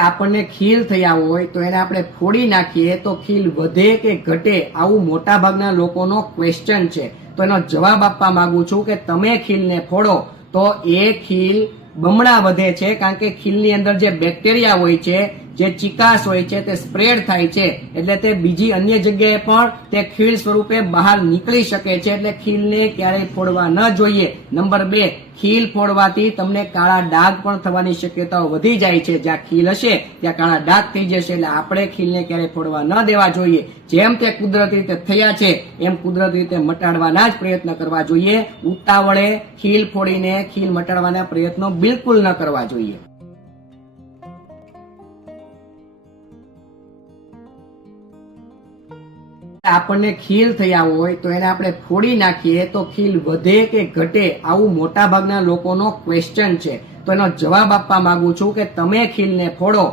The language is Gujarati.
આપણને ખીલ થયા હોય તો એને આપણે ફોડી નાખીએ તો ખીલ વધે કે ઘટે, આવું મોટા ભાગના લોકોનો ક્વેશ્ચન છે. તો એનો જવાબ આપવા માંગુ છું કે તમે ખીલને ફોડો તો એ ખીલ બમણા વધે છે, કારણ કે ખીલની અંદર જે બેક્ટેરિયા હોય છે, જે ચિકાસ હોય છે, તે સ્પ્રેડ થાય છે, એટલે તે બીજી અન્ય જગ્યાએ પણ તે ખીલ સ્વરૂપે બહાર નીકળી શકે છે. એટલે ખીલને ક્યારેય ફોડવા ન જોઈએ. નંબર 2, ખીલ ફોડવાથી તમને કાળા ડાઘ પણ થવાની શક્યતાઓ વધી જાય છે. જ્યાં ખીલ હશે ત્યાં કાળા ડાઘ થઈ જશે. એટલે આપણે ખીલને ક્યારેય ફોડવા ન દેવા જોઈએ. જેમ તે કુદરતી રીતે થયા છે એમ કુદરતી રીતે મટાડવાના જ પ્રયત્ન કરવા જોઈએ. ઉતાવળે ખીલ ફોડીને ખીલ મટાડવાના પ્રયત્નો બિલકુલ ન કરવા જોઈએ. આપણને ખીલ થયા હોય તો એને આપણે ફોડી નાખીએ તો ખીલ વધે કે ઘટે, આવું મોટા ભાગના લોકોનો ક્વેશ્ચન છે. તો એનો જવાબ આપવા માંગુ છું કે તમે ખીલને ફોડો